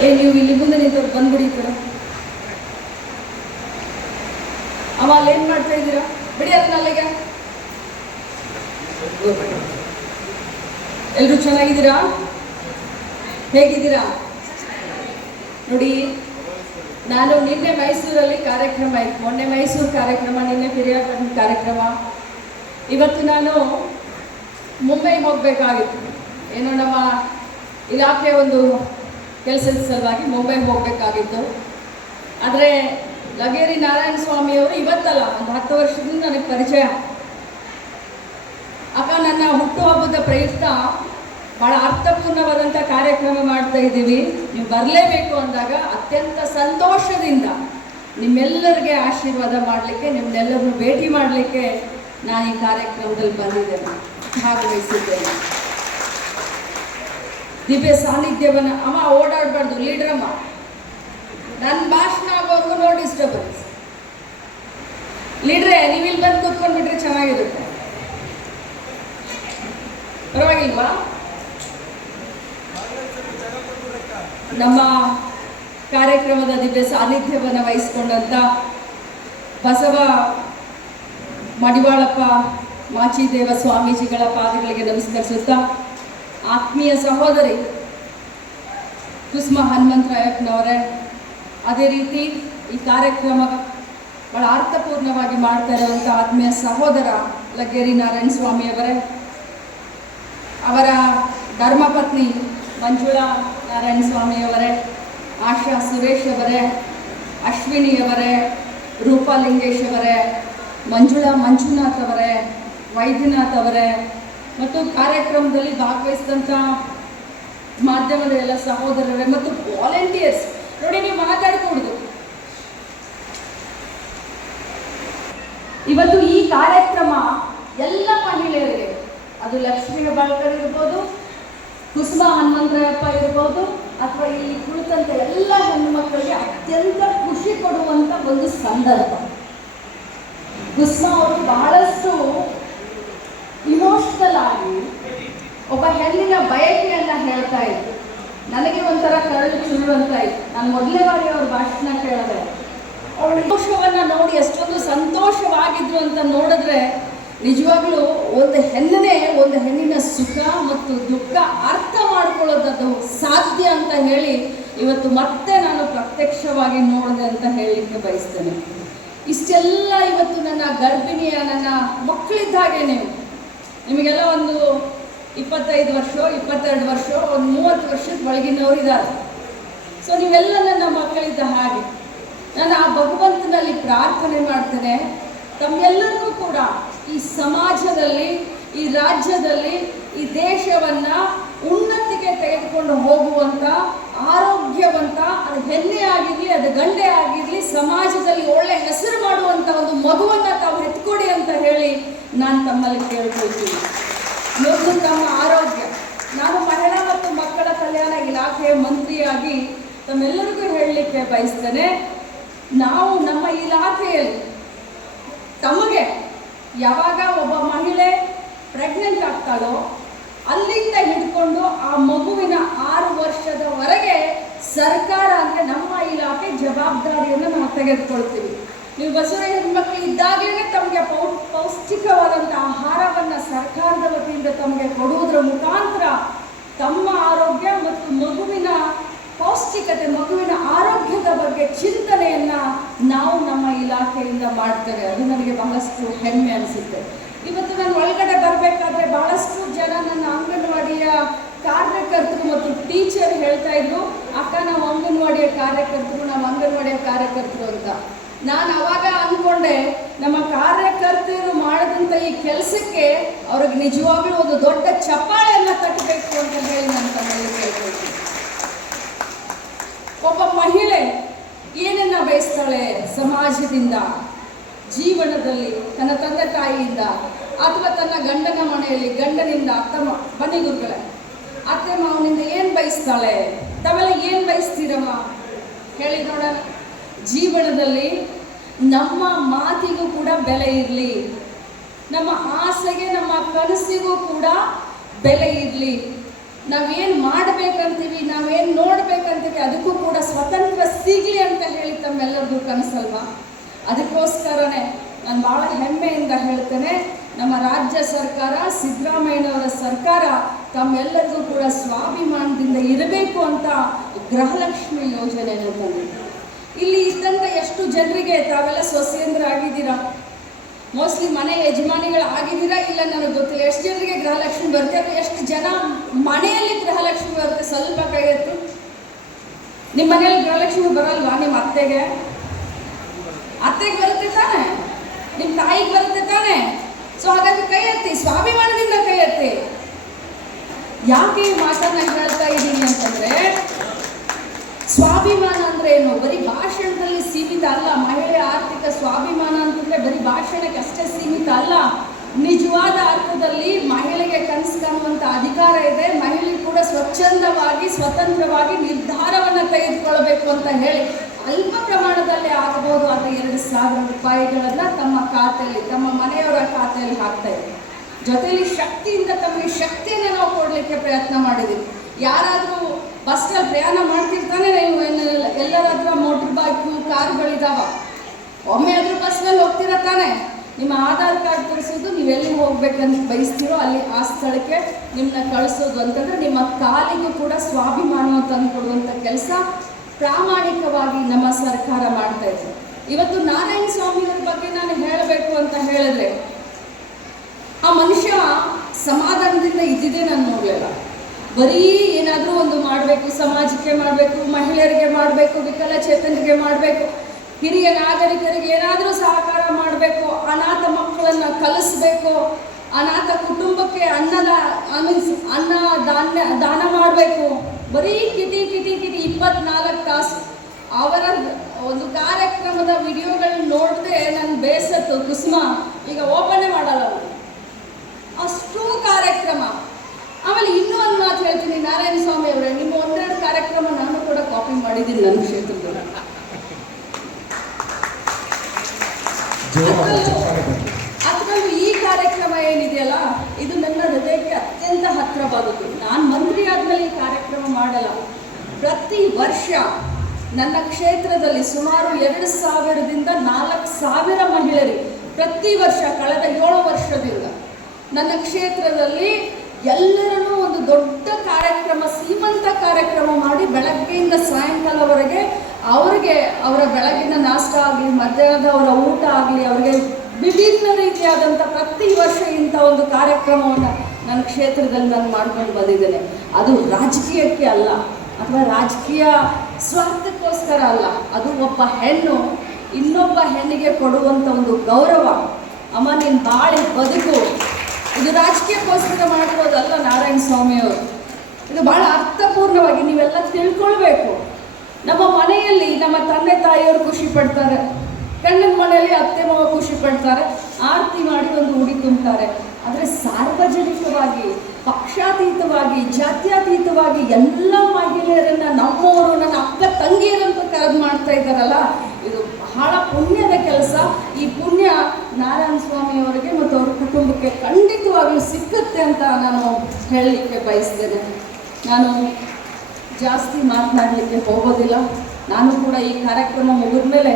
ನೀವು ಇಲ್ಲಿ ಮುಂದೆ ನಿಂತವ್ರು ಬಂದ್ಬಿಡಿ ಈ ಕಡೆ. ಅವ ಅಲ್ಲೇನು ಮಾಡ್ತಾ ಇದ್ದೀರಾ? ಬಿಡಿ ಅದನ್ನ ಅಲ್ಲಿಗೆ. ಎಲ್ಲರೂ ಚೆನ್ನಾಗಿದ್ದೀರಾ? ಹೇಗಿದ್ದೀರಾ? ನೋಡಿ, ನಾನು ನಿನ್ನೆ ಮೈಸೂರಲ್ಲಿ ಕಾರ್ಯಕ್ರಮ ಇತ್ತು. ಮೊನ್ನೆ ಮೈಸೂರು ಕಾರ್ಯಕ್ರಮ, ನಿನ್ನೆ ಪಿರಿಯಾಪಟ್ಟಣ ಕಾರ್ಯಕ್ರಮ. ಇವತ್ತು ನಾನು ಮುಂಬೈಗೆ ಹೋಗಬೇಕಾಗಿತ್ತು. ಏನೋ ನಮ್ಮ ಇಲಾಖೆ ಒಂದು ಕೆಲಸದ ಸಲುವಾಗಿ ಮುಂಬೈಗೆ ಹೋಗಬೇಕಾಗಿತ್ತು. ಆದರೆ ಲಗೇರಿ ನಾರಾಯಣ ಸ್ವಾಮಿಯವರು ಇವತ್ತಲ್ಲ, ಒಂದು 10 ವರ್ಷದಿಂದ ನನಗೆ ಪರಿಚಯ. ಅಕ್ಕ, ನನ್ನ ಹುಟ್ಟುಹಬ್ಬದ ಪ್ರಯುಕ್ತ ಭಾಳ ಅರ್ಥಪೂರ್ಣವಾದಂಥ ಕಾರ್ಯಕ್ರಮ ಮಾಡ್ತಾ ಇದ್ದೀವಿ, ನೀವು ಬರಲೇಬೇಕು ಅಂದಾಗ ಅತ್ಯಂತ ಸಂತೋಷದಿಂದ ನಿಮ್ಮೆಲ್ಲರಿಗೆ ಆಶೀರ್ವಾದ ಮಾಡಲಿಕ್ಕೆ, ನಿಮ್ಮೆಲ್ಲರನ್ನು ಭೇಟಿ ಮಾಡಲಿಕ್ಕೆ ನಾನು ಈ ಕಾರ್ಯಕ್ರಮದಲ್ಲಿ ಬಂದಿದ್ದೇನೆ, ಭಾಗವಹಿಸಿದ್ದೇನೆ. ದಿವ್ಯ ಸಾನ್ನಿಧ್ಯವನ್ನು ಅಮ್ಮ ಓಡಾಡಬಾರ್ದು, ಲೀಡ್ರಮ್ಮ. ನನ್ನ ಭಾಷಣ ಆಗೋರ್ಗು ನೋ ಡಿಸ್ಟರ್ಬೆನ್ಸ್. ಲೀಡ್ರೆ, ನೀವು ಇಲ್ಲಿ ಬಂದು ಕೂತ್ಕೊಂಡ್ಬಿಟ್ರೆ ಚೆನ್ನಾಗಿರುತ್ತೆ, ಪರವಾಗಿಲ್ವಾ? ನಮ್ಮ ಕಾರ್ಯಕ್ರಮದ ದಿವ್ಯ ಸಾನ್ನಿಧ್ಯವನ್ನು ವಹಿಸಿಕೊಂಡಂಥ ಬಸವ ಮಡಿವಾಳಪ್ಪ ಮಾಚಿದೇವ ಸ್ವಾಮೀಜಿಗಳ ಪಾದಗಳಿಗೆ ನಮಸ್ಕರಿಸುತ್ತಾ, ಆತ್ಮೀಯ ಸಹೋದರಿ ಕುಸುಮ ಹನುಮಂತರಾಯಪ್ಪನವರೇ, ಅದೇ ರೀತಿ ಈ ಕಾರ್ಯಕ್ರಮ ಭಾಳ ಅರ್ಥಪೂರ್ಣವಾಗಿ ಮಾಡ್ತಾ ಇರುವಂಥ ಆತ್ಮೀಯ ಸಹೋದರ ಲಗ್ಗೇರಿ ನಾರಾಯಣ ಸ್ವಾಮಿಯವರೇ, ಅವರ ಧರ್ಮಪತ್ನಿ ಮಂಜುಳಾ ನಾರಾಯಣ ಸ್ವಾಮಿಯವರೇ, ಆಶಾ ಸುರೇಶ್ ಅವರೇ, ಅಶ್ವಿನಿಯವರೇ, ರೂಪಾಲಿಂಗೇಶ್ ಅವರೇ, ಮಂಜುಳಾ ಮಂಜುನಾಥ್ ಅವರೇ, ವೈದ್ಯನಾಥ್ ಅವರೇ, ಮತ್ತು ಕಾರ್ಯಕ್ರಮದಲ್ಲಿ ಭಾಗವಹಿಸಿದಂಥ ಮಾಧ್ಯಮದ ಎಲ್ಲ ಸಹೋದರರೇ ಮತ್ತು ವಾಲಂಟಿಯರ್ಸ್. ನೋಡಿ, ನೀವು ಮಾತಾಡಕೂಡದು. ಇವತ್ತು ಈ ಕಾರ್ಯಕ್ರಮ ಎಲ್ಲ ಮಹಿಳೆಯರಿಗೆ, ಅದು ಲಕ್ಷ್ಮೀ ಹೆಬ್ಬಾಳ್ಕರ್ ಇರ್ಬೋದು, ಕುಸುಮ ಹನುಮಂತರಾಯಪ್ಪ ಇರ್ಬೋದು, ಅಥವಾ ಇಲ್ಲಿ ಕುಳಿತಂಥ ಎಲ್ಲ ಹೆಣ್ಣು ಮಕ್ಕಳಿಗೆ ಅತ್ಯಂತ ಖುಷಿ ಕೊಡುವಂಥ ಒಂದು ಸಂದರ್ಭ. ಕುಸುಮ ಅವರು ಬಹಳಷ್ಟು ಇಮೋಷನಲ್ ಆಗಿ ಒಬ್ಬ ಹೆಣ್ಣಿನ ಬಯಕೆಯನ್ನು ಹೇಳ್ತಾ ಇದ್ರು. ನನಗೆ ಒಂಥರ ಕರಳು ಚುರುವಂತ ಇತ್ತು. ನಾನು ಮೊದಲನೇ ಬಾರಿ ಅವ್ರ ಭಾಷಣ ಕೇಳಿದೆ. ಅವಳ ಸಂತೋಷವನ್ನು ನೋಡಿ ಎಷ್ಟೊಂದು ಸಂತೋಷವಾಗಿದ್ರು ಅಂತ ನೋಡಿದ್ರೆ ನಿಜವಾಗ್ಲೂ ಒಂದು ಹೆಣ್ಣಿನ ಸುಖ ಮತ್ತು ದುಃಖ ಅರ್ಥ ಮಾಡ್ಕೊಳ್ಳೋದದು ಸಾಧ್ಯ ಅಂತ ಹೇಳಿ ಇವತ್ತು ಮತ್ತೆ ನಾನು ಪ್ರತ್ಯಕ್ಷವಾಗಿ ನೋಡಿದೆ ಅಂತ ಹೇಳಲಿಕ್ಕೆ ಬಯಸ್ತೇನೆ. ಇಷ್ಟೆಲ್ಲ ಇವತ್ತು ನನ್ನ ಗರ್ಭಿಣಿಯ ನನ್ನ ಮಕ್ಕಳಿದ್ದಾಗೆ ನಿಮಗೆಲ್ಲ ಒಂದು 25 ವರ್ಷ 22 ವರ್ಷ ಒಂದು 30 ವರ್ಷದ ಒಳಗಿನವರು ಇದ್ದಾರೆ. ಸೊ ನೀವೆಲ್ಲ ನನ್ನ ಮಕ್ಕಳಿದ್ದ ಹಾಗೆ ನಾನು ಆ ಭಗವಂತನಲ್ಲಿ ಪ್ರಾರ್ಥನೆ ಮಾಡ್ತೇನೆ, ತಮ್ಮೆಲ್ಲರಿಗೂ ಕೂಡ ಈ ಸಮಾಜದಲ್ಲಿ, ಈ ರಾಜ್ಯದಲ್ಲಿ, ಈ ದೇಶವನ್ನು ಉನ್ನತಿಗೆ ತೆಗೆದುಕೊಂಡು ಹೋಗುವಂಥ ಆರೋಗ್ಯವಂತ, ಅದು ಹೆಣ್ಣೆ ಆಗಿರಲಿ ಅದು ಗಂಡೆ ಆಗಿರಲಿ, ಸಮಾಜದಲ್ಲಿ ಒಳ್ಳೆ ಹೆಸರು ಮಾಡುವಂಥ ಒಂದು ಮಗುವನ್ನು ತಾವು ಎತ್ಕೊಡಿ ಅಂತ ಹೇಳಿ ನಾನು ತಮ್ಮಲ್ಲಿ ಕೇಳ್ಕೊಳ್ತೀನಿ. ಮೊದಲು ತಮ್ಮ ಆರೋಗ್ಯ. ನಾನು ಮಹಿಳಾ ಮತ್ತು ಮಕ್ಕಳ ಕಲ್ಯಾಣ ಇಲಾಖೆಯ ಮಂತ್ರಿಯಾಗಿ ತಮ್ಮೆಲ್ಲರಿಗೂ ಹೇಳಲಿಕ್ಕೆ ಬಯಸ್ತೇನೆ, ನಾವು ನಮ್ಮ ಇಲಾಖೆಯಲ್ಲಿ ತಮಗೆ ಯಾವಾಗ ಒಬ್ಬ ಮಹಿಳೆ ಪ್ರೆಗ್ನೆಂಟ್ ಆಗ್ತಾಳೋ ಅಲ್ಲಿಂದ ಹಿಡ್ಕೊಂಡು ಆ ಮಗುವಿನ 6 ವರ್ಷದವರೆಗೆ ಸರ್ಕಾರ ಅಂದರೆ ನಮ್ಮ ಇಲಾಖೆ ಜವಾಬ್ದಾರಿಯನ್ನು ನಾವು ತೆಗೆದುಕೊಳ್ತೀವಿ. ನೀವು ಬಸವರ ಹೆಣ್ಮಕ್ಳು ಇದ್ದಾಗಲೇ ತಮಗೆ ಪೌಷ್ಟಿಕವಾದಂಥ ಆಹಾರವನ್ನು ಸರ್ಕಾರದ ವತಿಯಿಂದ ತಮಗೆ ಕೊಡುವುದರ ಮುಖಾಂತರ ತಮ್ಮ ಆರೋಗ್ಯ ಮತ್ತು ಮಗುವಿನ ಪೌಷ್ಟಿಕತೆ, ಮಗುವಿನ ಆರೋಗ್ಯದ ಬಗ್ಗೆ ಚಿಂತನೆಯನ್ನು ನಾವು ನಮ್ಮ ಇಲಾಖೆಯಿಂದ ಮಾಡ್ತೇವೆ. ಅದು ನನಗೆ ಬಹಳಷ್ಟು ಹೆಮ್ಮೆ ಅನಿಸುತ್ತೆ. ಇವತ್ತು ನಾನು ಒಳಗಡೆ ಬರಬೇಕಾದ್ರೆ ಬಹಳಷ್ಟು ಜನ ನನ್ನ ಅಂಗನವಾಡಿಯ ಕಾರ್ಯಕರ್ತರು ಮತ್ತು ಟೀಚರ್ ಹೇಳ್ತಾ ಇದ್ರು, ಅಕ್ಕ ನಾವು ಅಂಗನವಾಡಿಯ ಕಾರ್ಯಕರ್ತರು ಅಂತ. ನಾನು ಅವಾಗ ಅಂದ್ಕೊಂಡೆ, ನಮ್ಮ ಕಾರ್ಯಕರ್ತರು ಮಾಡಿದಂಥ ಈ ಕೆಲಸಕ್ಕೆ ಅವ್ರಿಗೆ ನಿಜವಾಗ್ಲೂ ಒಂದು ದೊಡ್ಡ ಚಪ್ಪಾಳೆಯನ್ನು ತಟ್ಟಬೇಕು ಅಂತ ಹೇಳಿ ನಾನು ತಮ್ಮಲ್ಲಿ ಕೇಳ್ಕೊಳ್ತೀನಿ. ಒಬ್ಬ ಮಹಿಳೆ ಏನನ್ನ ಬಯಸ್ತಾಳೆ ಸಮಾಜದಿಂದ, ಜೀವನದಲ್ಲಿ, ತನ್ನ ತಂದೆ ತಾಯಿಯಿಂದ, ಅಥವಾ ತನ್ನ ಗಂಡನ ಮನೆಯಲ್ಲಿ ಗಂಡನಿಂದ, ಬನ್ನಿ ಗುರುಗಳೇ, ಅತ್ತೆ ಮಾವನಿಂದ ಏನು ಬಯಸ್ತಾಳೆ? ತಾವೆಲ್ಲ ಏನು ಬಯಸ್ತೀರಮ್ಮ ಹೇಳಿ ನೋಡೋಣ. ಜೀವನದಲ್ಲಿ ನಮ್ಮ ಮಾತಿಗೂ ಕೂಡ ಬೆಲೆ ಇರಲಿ, ನಮ್ಮ ಆಸೆಗೆ, ನಮ್ಮ ಕನಸಿಗೂ ಕೂಡ ಬೆಲೆ ಇರಲಿ. ನಾವೇನು ಮಾಡಬೇಕಂತೀವಿ, ನಾವೇನು ನೋಡ್ಬೇಕಂತೀವಿ ಅದಕ್ಕೂ ನಾನು ಭಾಳ ಹೆಮ್ಮೆಯಿಂದ ಹೇಳ್ತೇನೆ, ನಮ್ಮ ರಾಜ್ಯ ಸರ್ಕಾರ, ಸಿದ್ದರಾಮಯ್ಯನವರ ಸರ್ಕಾರ ತಮ್ಮೆಲ್ಲರಿಗೂ ಕೂಡ ಸ್ವಾಭಿಮಾನದಿಂದ ಇರಬೇಕು ಅಂತ ಗೃಹಲಕ್ಷ್ಮಿ ಯೋಜನೆಯನ್ನು ತಂದಿದೆ. ಇಲ್ಲಿ ಇದ್ದಂಥ ಎಷ್ಟು ಜನರಿಗೆ ತಾವೆಲ್ಲ ಸೊಸೆಯಂದ್ರಾಗಿದ್ದೀರಾ, ಮೋಸ್ಟ್ಲಿ ಮನೆ ಯಜಮಾನಿಗಳಾಗಿದ್ದೀರಾ, ಇಲ್ಲ ನನಗೆ ಗೊತ್ತಿಲ್ಲ. ಎಷ್ಟು ಜನರಿಗೆ ಗೃಹಲಕ್ಷ್ಮಿ ಬರುತ್ತೆ, ಅಥವಾ ಎಷ್ಟು ಜನ ಮನೆಯಲ್ಲಿ ಗೃಹಲಕ್ಷ್ಮಿ ಬರುತ್ತೆ? ಸ್ವಲ್ಪ ಕೈ ಎತ್ತು. ನಿಮ್ಮ ಮನೆಯಲ್ಲಿ ಗೃಹಲಕ್ಷ್ಮಿ ಬರಲ್ವಾ? ನಿಮ್ಮ ಅತ್ತೆಗೆ ಬರುತ್ತೆ ತಾನೆ? ನಿಮ್ಮ ತಾಯಿಗೆ ಬರುತ್ತೆ ತಾನೆ? ಸೊ ಹಾಗಾಗಿ ಕೈ ಎತ್ತಿ, ಸ್ವಾಭಿಮಾನದಿಂದ ಕೈ ಎತ್ತಿ. ಯಾಕೆ ಈ ಮಾತನ್ನ ಹೇಳ್ತಾ ಇದ್ದೀನಿ ಅಂತಂದ್ರೆ, ಸ್ವಾಭಿಮಾನ ಅಂದ್ರೆ ಏನು? ಬರೀ ಭಾಷಣದಲ್ಲಿ ಸೀಮಿತ ಅಲ್ಲ. ಮಹಿಳೆಯ ಆರ್ಥಿಕ ಸ್ವಾಭಿಮಾನ ಅಂತಂದ್ರೆ ಬರೀ ಭಾಷಣಕ್ಕೆ ಅಷ್ಟೇ ಸೀಮಿತ ಅಲ್ಲ. ನಿಜವಾದ ಅರ್ಥದಲ್ಲಿ ಮಹಿಳೆಗೆ ಕನಸು ಕಾಣುವಂಥ ಅಧಿಕಾರ ಇದೆ. ಮಹಿಳೆ ಕೂಡ ಸ್ವಚ್ಛಂದವಾಗಿ, ಸ್ವತಂತ್ರವಾಗಿ ನಿರ್ಧಾರವನ್ನು ತೆಗೆದುಕೊಳ್ಬೇಕು ಅಂತ ಹೇಳಿ ಅಲ್ಪ ಪ್ರಮಾಣದಲ್ಲಿ ಆಗಬಹುದು ಆದ 2,000 ರೂಪಾಯಿಗಳನ್ನು ತಮ್ಮ ಖಾತೆಯಲ್ಲಿ, ತಮ್ಮ ಮನೆಯವರ ಖಾತೆಯಲ್ಲಿ ಹಾಕ್ತಾ ಇದೆ. ಜೊತೆಯಲ್ಲಿ ಶಕ್ತಿಯಿಂದ ತಮಗೆ ಶಕ್ತಿಯನ್ನು ನಾವು ಕೊಡಲಿಕ್ಕೆ ಪ್ರಯತ್ನ ಮಾಡಿದ್ದೀವಿ. ಯಾರಾದರೂ ಬಸ್ನಲ್ಲಿ ಪ್ರಯಾಣ ಮಾಡ್ತಿರ್ತಾನೆ, ನೀವು ಎಲ್ಲರಾದ್ರೂ ಮೋಟರ್ ಬೈಕು, ಕಾರುಗಳಿದಾವ, ಒಮ್ಮೆ ಆದರೂ ಬಸ್ನಲ್ಲಿ ಹೋಗ್ತಿರ ತಾನೆ? ನಿಮ್ಮ ಆಧಾರ್ ಕಾರ್ಡ್ ತೋರಿಸೋದು, ನೀವೆಲ್ಲಿ ಹೋಗ್ಬೇಕಂತ ಬಯಸ್ತೀರೋ ಅಲ್ಲಿ ಆ ಸ್ಥಳಕ್ಕೆ ನಿಮ್ಮನ್ನ ಕಳಿಸೋದು ಅಂತಂದರೆ ನಿಮ್ಮ ಕಾಲಿಗೂ ಕೂಡ ಸ್ವಾಭಿಮಾನ ತಂದು ಕೊಡುವಂಥ ಕೆಲಸ ಪ್ರಾಮಾಣಿಕವಾಗಿ ನಮ್ಮ ಸರ್ಕಾರ ಮಾಡ್ತಾ ಇದೆ. ಇವತ್ತು ನಾರಾಯಣ ಸ್ವಾಮಿಯವರ ಬಗ್ಗೆ ನಾನು ಹೇಳಬೇಕು ಅಂತ ಹೇಳಿದ್ರೆ, ಆ ಮನುಷ್ಯ ಸಮಾಧಾನದಿಂದ ಇದ್ದಿದ್ದೇ ನಾನು ನೋಡಲಿಲ್ಲ. ಬರೀ ಏನಾದರೂ ಒಂದು ಮಾಡಬೇಕು, ಸಮಾಜಕ್ಕೆ ಮಾಡಬೇಕು, ಮಹಿಳೆಯರಿಗೆ ಮಾಡಬೇಕು, ವಿಕಲಚೇತನರಿಗೆ ಮಾಡಬೇಕು, ಹಿರಿಯ ನಾಗರಿಕರಿಗೆ ಏನಾದರೂ ಸಹಕಾರ ಮಾಡಬೇಕು, ಅನಾಥ ಮಕ್ಕಳನ್ನು ಕಲಿಸ್ಬೇಕು, ಅನಾಥ ಕುಟುಂಬಕ್ಕೆ ದಾನ ಮಾಡಬೇಕು. ಬರೀ ಕಿಟಿ 24 ತಾಸು ಅವರ ಒಂದು ಕಾರ್ಯಕ್ರಮದ ವಿಡಿಯೋಗಳನ್ನ ನೋಡದೆ ನನ್ನ ಬೇಸತ್ತು. ಕುಸುಮ ಈಗ ಓಪನೇ ಮಾಡಲ್ಲ ಅವರು, ಅಷ್ಟು ಕಾರ್ಯಕ್ರಮ. ಆಮೇಲೆ ಇನ್ನೂ ಒಂದು ಮಾತು ಹೇಳ್ತೀನಿ, ನಾರಾಯಣ ಸ್ವಾಮಿ ಅವರೇ, ನಿಮ್ಮ 1-2 ಕಾರ್ಯಕ್ರಮ ನಾನು ಕೂಡ ಕಾಪಿ ಮಾಡಿದ್ದೀನಿ ನನ್ನ ಕ್ಷೇತ್ರದಲ್ಲಿ. ಅದರಲ್ಲೂ ಈ ಕಾರ್ಯಕ್ರಮ ಏನಿದೆಯಲ್ಲ, ಇದು ನನ್ನ ಹೃದಯಕ್ಕೆ ಅತ್ಯಂತ ಹತ್ತಿರವಾದದ್ದು. ನಾನು ಮಂತ್ರಿ ಆದಮೇಲೆ ಈ ಕಾರ್ಯಕ್ರಮ ಮಾಡಲ್ಲ. ಪ್ರತಿ ವರ್ಷ ನನ್ನ ಕ್ಷೇತ್ರದಲ್ಲಿ ಸುಮಾರು 2,000ದಿಂದ 4,000 ಮಹಿಳೆಯರು ಪ್ರತಿ ವರ್ಷ ಕಳೆದ 7 ವರ್ಷದಿಂದ ನನ್ನ ಕ್ಷೇತ್ರದಲ್ಲಿ ಎಲ್ಲರನ್ನೂ ಒಂದು ದೊಡ್ಡ ಕಾರ್ಯಕ್ರಮ, ಸೀಮಂತ ಕಾರ್ಯಕ್ರಮ ಮಾಡಿ ಬೆಳಗ್ಗೆಯಿಂದ ಸಾಯಂಕಾಲವರೆಗೆ ಅವರಿಗೆ ಅವರ ಬೆಳಗಿನ ನಾಷ್ಟ ಆಗಲಿ, ಮಧ್ಯಾಹ್ನದ ಅವರ ಊಟ ಆಗಲಿ, ಅವರಿಗೆ ವಿಭಿನ್ನ ರೀತಿಯಾದಂಥ ಪ್ರತಿ ವರ್ಷ ಇಂಥ ಒಂದು ಕಾರ್ಯಕ್ರಮವನ್ನು ನನ್ನ ಕ್ಷೇತ್ರದಲ್ಲಿ ನಾನು ಮಾಡ್ಕೊಂಡು ಬಂದಿದ್ದೇನೆ. ಅದು ರಾಜಕೀಯಕ್ಕೆ ಅಲ್ಲ, ಅಥವಾ ರಾಜಕೀಯ ಸ್ವಾರ್ಥಕ್ಕೋಸ್ಕರ ಅಲ್ಲ. ಅದು ಒಬ್ಬ ಹೆಣ್ಣು ಇನ್ನೊಬ್ಬ ಹೆಣ್ಣಿಗೆ ಕೊಡುವಂಥ ಒಂದು ಗೌರವ. ಅಮ್ಮ ನಿನ್ನ ಬಾಳಿ ಬದುಕು, ಇದು ರಾಜಕೀಯಕ್ಕೋಸ್ಕರ ಮಾಡಿರೋದಲ್ಲ ನಾರಾಯಣ ಸ್ವಾಮಿಯವರು. ಇದು ಭಾಳ ಅರ್ಥಪೂರ್ಣವಾಗಿ ನೀವೆಲ್ಲ ತಿಳ್ಕೊಳ್ಬೇಕು. ನಮ್ಮ ಮನೆಯಲ್ಲಿ ನಮ್ಮ ತಂದೆ ತಾಯಿಯವರು ಖುಷಿ ಪಡ್ತಾರೆ, ಗಂಡನ ಮನೆಯಲ್ಲಿ ಅತ್ತೆ ಮಾವ ಖುಷಿ ಪಡ್ತಾರೆ, ಆರತಿ ಮಾಡಿ ಒಂದು ಉಡಿ ತುಂಬ್ತಾರೆ. ಆದರೆ ಸಾರ್ವಜನಿಕವಾಗಿ, ಪಕ್ಷಾತೀತವಾಗಿ, ಜಾತ್ಯತೀತವಾಗಿ ಎಲ್ಲ ಮಹಿಳೆಯರನ್ನ ನಮ್ಮವರು, ನನ್ನ ಅಕ್ಕ ತಂಗಿಯರಂತ ಕರೆದು ಮಾಡ್ತಾ ಇದ್ದಾರಲ್ಲ, ಇದು ಬಹಳ ಪುಣ್ಯದ ಕೆಲಸ. ಈ ಪುಣ್ಯ ನಾರಾಯಣ ಸ್ವಾಮಿಯವರಿಗೆ ಮತ್ತು ಅವ್ರ ಕುಟುಂಬಕ್ಕೆ ಖಂಡಿತವಾಗ್ಲೂ ಸಿಕ್ಕುತ್ತೆ ಅಂತ ನಾನು ಹೇಳಲಿಕ್ಕೆ ಬಯಸ್ತೇನೆ. ನಾನು ಜಾಸ್ತಿ ಮಾತನಾಡಲಿಕ್ಕೆ ಹೋಗೋದಿಲ್ಲ. ನಾನು ಕೂಡ ಈ ಕಾರ್ಯಕ್ರಮ ಮುಗಿದ ಮೇಲೆ